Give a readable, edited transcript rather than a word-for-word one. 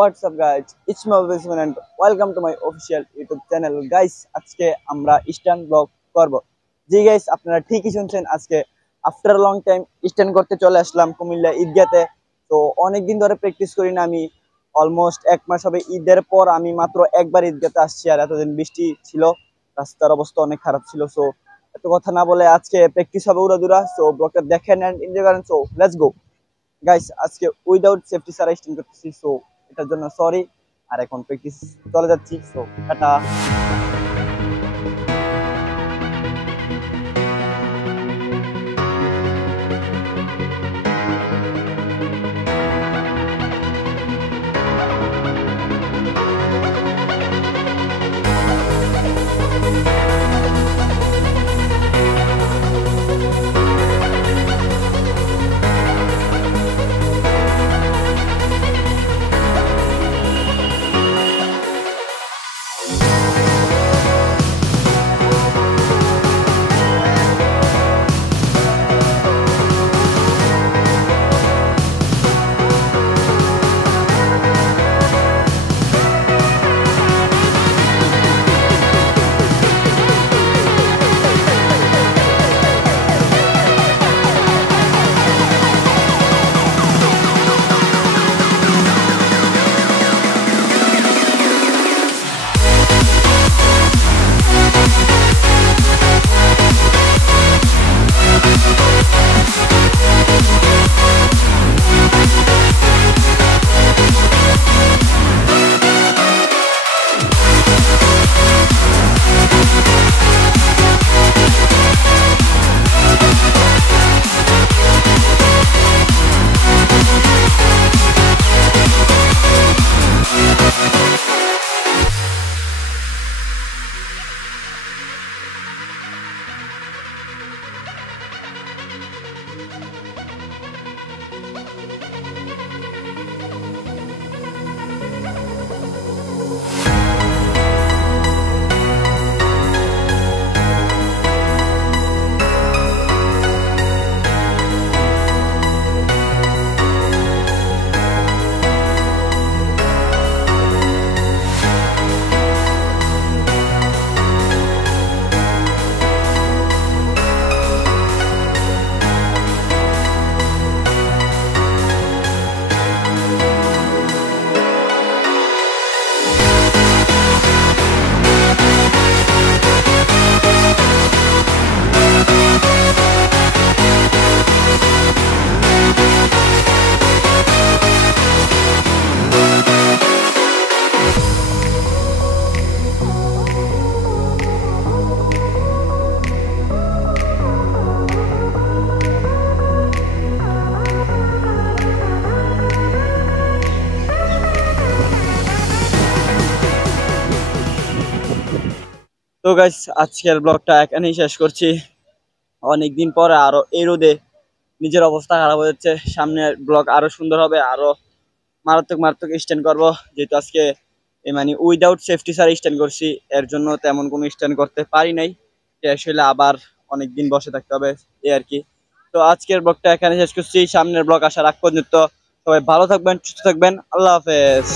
what's up guys, it's my Basman and welcome to my official YouTube channel guys। আজকে আমরা stand blog করব। জি guys, আপনারা ঠিকই শুনছেন, আজকে আফটার লং টাইম স্ট্যান্ড করতে চলে আসলাম কুমিল্লা ঈদগাতে। তো অনেক দিন ধরে প্র্যাকটিস করি না আমি, অলমোস্ট এক মাস হবে। ঈদের পর আমি মাত্র একবার ঈদগাতে আসছি, আর এতদিন বৃষ্টি ছিল, রাস্তার অবস্থা অনেক খারাপ ছিল। সো এত কথা না বলে আজকে প্র্যাকটিস হবে উড়াদুরা। সো ব্লগটা দেখেন এন্ড এনজয় করেন। সো লেটস গো গাইস, আজকে উইদাউট সেফটি ছাড়া স্টিং করতেছি, সো এটার জন্য সরি। আর এখন প্র্যাকটিস চলে যাচ্ছি, সো টাটা। তো গাইস, আজকের ব্লগটা এখানেই শেষ করছি। অনেকদিন পরে আরো এই রোদে নিজের অবস্থা খারাপ হয়ে যাচ্ছে। সামনের ব্লগ আরো সুন্দর হবে, আরো মারাত্মক মারাত্মক স্ট্যান্ড করবো। যেহেতু আজকে মানে উইদাউট সেফটি ছাড়া স্ট্যান্ড করছি, এর জন্য তেমন কোনো স্ট্যান্ড করতে পারি নাই। আসলে আবার অনেকদিন বসে থাকতে হবে, এই আর কি। তো আজকের ব্লগটা এখানে শেষ করছি। সামনের ব্লগ আসার আগ পর্যন্ত সবাই ভালো থাকবেন, সুস্থ থাকবেন। আল্লাহ হাফেজ।